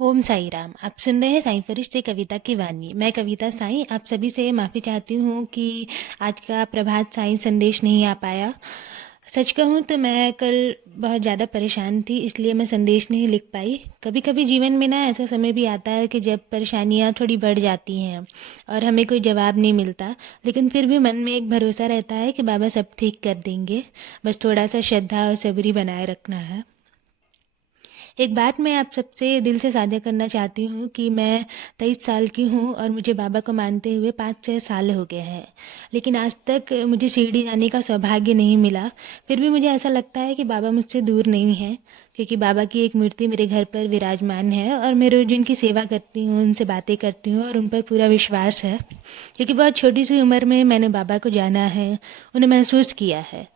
ओम साई राम। आप सुन रहे हैं साईं फरिश्ते कविता की वाणी। मैं कविता साईं आप सभी से माफ़ी चाहती हूँ कि आज का प्रभात साईं संदेश नहीं आ पाया। सच कहूँ तो मैं कल बहुत ज़्यादा परेशान थी, इसलिए मैं संदेश नहीं लिख पाई। कभी कभी जीवन में ना ऐसा समय भी आता है कि जब परेशानियाँ थोड़ी बढ़ जाती हैं और हमें कोई जवाब नहीं मिलता, लेकिन फिर भी मन में एक भरोसा रहता है कि बाबा सब ठीक कर देंगे। बस थोड़ा सा श्रद्धा और सब्री बनाए रखना है। एक बात मैं आप सबसे दिल से साझा करना चाहती हूँ कि मैं 23 साल की हूँ और मुझे बाबा को मानते हुए 5-6 साल हो गए हैं, लेकिन आज तक मुझे शिरडी जाने का सौभाग्य नहीं मिला। फिर भी मुझे ऐसा लगता है कि बाबा मुझसे दूर नहीं है, क्योंकि बाबा की एक मूर्ति मेरे घर पर विराजमान है और मैं रोज उनकी सेवा करती हूँ, उनसे बातें करती हूँ और उन पर पूरा विश्वास है, क्योंकि बहुत छोटी सी उम्र में मैंने बाबा को जाना है, उन्हें महसूस किया है।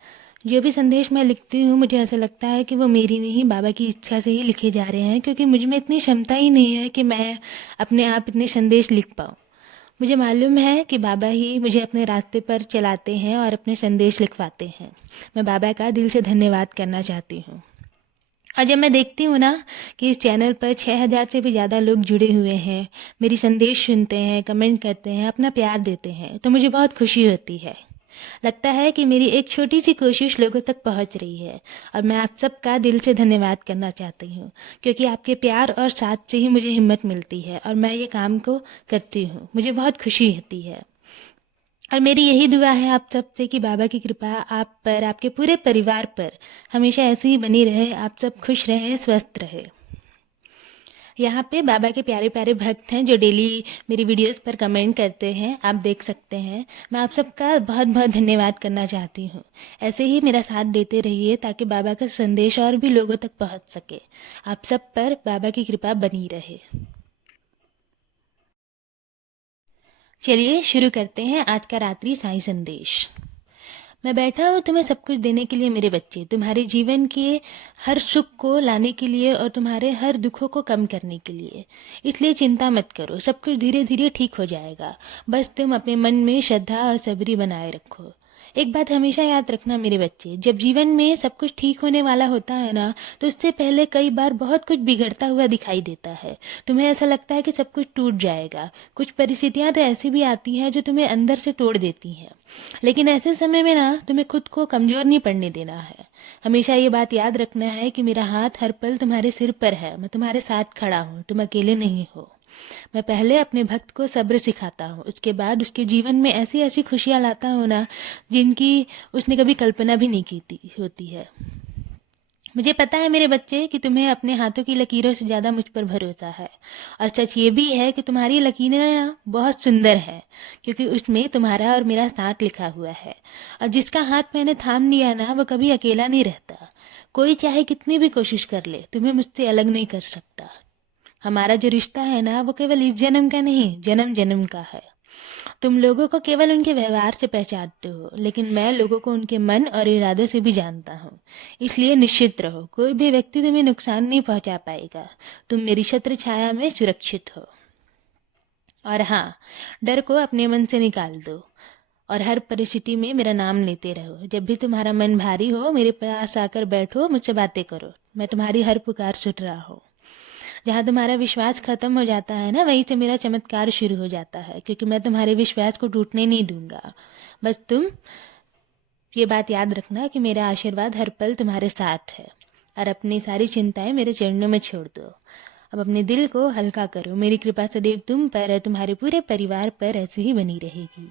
जो भी संदेश मैं लिखती हूँ मुझे ऐसा लगता है कि वो मेरी नहीं बाबा की इच्छा से ही लिखे जा रहे हैं, क्योंकि मुझ में इतनी क्षमता ही नहीं है कि मैं अपने आप इतने संदेश लिख पाऊँ। मुझे मालूम है कि बाबा ही मुझे अपने रास्ते पर चलाते हैं और अपने संदेश लिखवाते हैं। मैं बाबा का दिल से धन्यवाद करना चाहती हूँ। और जब मैं देखती हूँ ना कि इस चैनल पर 6,000 से भी ज़्यादा लोग जुड़े हुए हैं, मेरी संदेश सुनते हैं, कमेंट करते हैं, अपना प्यार देते हैं, तो मुझे बहुत खुशी होती है। लगता है कि मेरी एक छोटी सी कोशिश लोगों तक पहुंच रही है, और मैं आप सबका दिल से धन्यवाद करना चाहती हूँ, क्योंकि आपके प्यार और साथ से ही मुझे हिम्मत मिलती है और मैं ये काम को करती हूँ। मुझे बहुत खुशी होती है और मेरी यही दुआ है आप सबसे कि बाबा की कृपा आप पर, आपके पूरे परिवार पर हमेशा ऐसी ही बनी रहे। आप सब खुश रहें, स्वस्थ रहे। यहाँ पे बाबा के प्यारे प्यारे भक्त हैं जो डेली मेरी वीडियोस पर कमेंट करते हैं, आप देख सकते हैं। मैं आप सबका बहुत बहुत धन्यवाद करना चाहती हूँ। ऐसे ही मेरा साथ देते रहिए ताकि बाबा का संदेश और भी लोगों तक पहुँच सके। आप सब पर बाबा की कृपा बनी रहे। चलिए शुरू करते हैं आज का रात्रि साईं संदेश। मैं बैठा हूँ तुम्हें सब कुछ देने के लिए मेरे बच्चे, तुम्हारे जीवन के हर सुख को लाने के लिए और तुम्हारे हर दुखों को कम करने के लिए। इसलिए चिंता मत करो, सब कुछ धीरे धीरे ठीक हो जाएगा। बस तुम अपने मन में श्रद्धा और सब्री बनाए रखो। एक बात हमेशा याद रखना मेरे बच्चे, जब जीवन में सब कुछ ठीक होने वाला होता है ना, तो उससे पहले कई बार बहुत कुछ बिगड़ता हुआ दिखाई देता है। तुम्हें ऐसा लगता है कि सब कुछ टूट जाएगा। कुछ परिस्थितियां तो ऐसी भी आती हैं जो तुम्हें अंदर से तोड़ देती हैं, लेकिन ऐसे समय में ना तुम्हें खुद को कमजोर नहीं पड़ने देना है। हमेशा ये बात याद रखना है कि मेरा हाथ हर पल तुम्हारे सिर पर है, मैं तुम्हारे साथ खड़ा हूँ, तुम अकेले नहीं हो। मैं पहले अपने भक्त को सब्र सिखाता हूँ, उसके बाद उसके जीवन में ऐसी ऐसी खुशियाँ लाता हूँ ना, जिनकी उसने कभी कल्पना भी नहीं की होती है। मुझे पता है मेरे बच्चे कि तुम्हें अपने हाथों की लकीरों से ज़्यादा मुझ पर भरोसा है, और सच ये भी है कि तुम्हारी लकीरें ना बहुत सुंदर है, क्योंकि उसमें तुम्हारा और मेरा साथ लिखा हुआ है। और जिसका हाथ मैंने थाम लिया ना, वो कभी अकेला नहीं रहता। कोई चाहे कितनी भी कोशिश कर ले, तुम्हें मुझसे अलग नहीं कर सकता। हमारा जो रिश्ता है ना, वो केवल इस जन्म का नहीं, जन्म जन्म का है। तुम लोगों को केवल उनके व्यवहार से पहचानते हो, लेकिन मैं लोगों को उनके मन और इरादों से भी जानता हूँ। इसलिए निश्चित रहो, कोई भी व्यक्ति तुम्हें नुकसान नहीं पहुंचा पाएगा। तुम मेरी छत्र छाया में सुरक्षित हो। और हाँ, डर को अपने मन से निकाल दो और हर परिस्थिति में मेरा नाम लेते रहो। जब भी तुम्हारा मन भारी हो, मेरे पास आकर बैठो, मुझसे बातें करो। मैं तुम्हारी हर पुकार सुन रहा हूँ। जहाँ तुम्हारा विश्वास खत्म हो जाता है ना, वहीं से मेरा चमत्कार शुरू हो जाता है, क्योंकि मैं तुम्हारे विश्वास को टूटने नहीं दूंगा। बस तुम ये बात याद रखना कि मेरा आशीर्वाद हर पल तुम्हारे साथ है, और अपनी सारी चिंताएं मेरे चरणों में छोड़ दो। अब अपने दिल को हल्का करो। मेरी कृपा सदैव तुम पर और तुम्हारे पूरे परिवार पर ऐसे ही बनी रहेगी।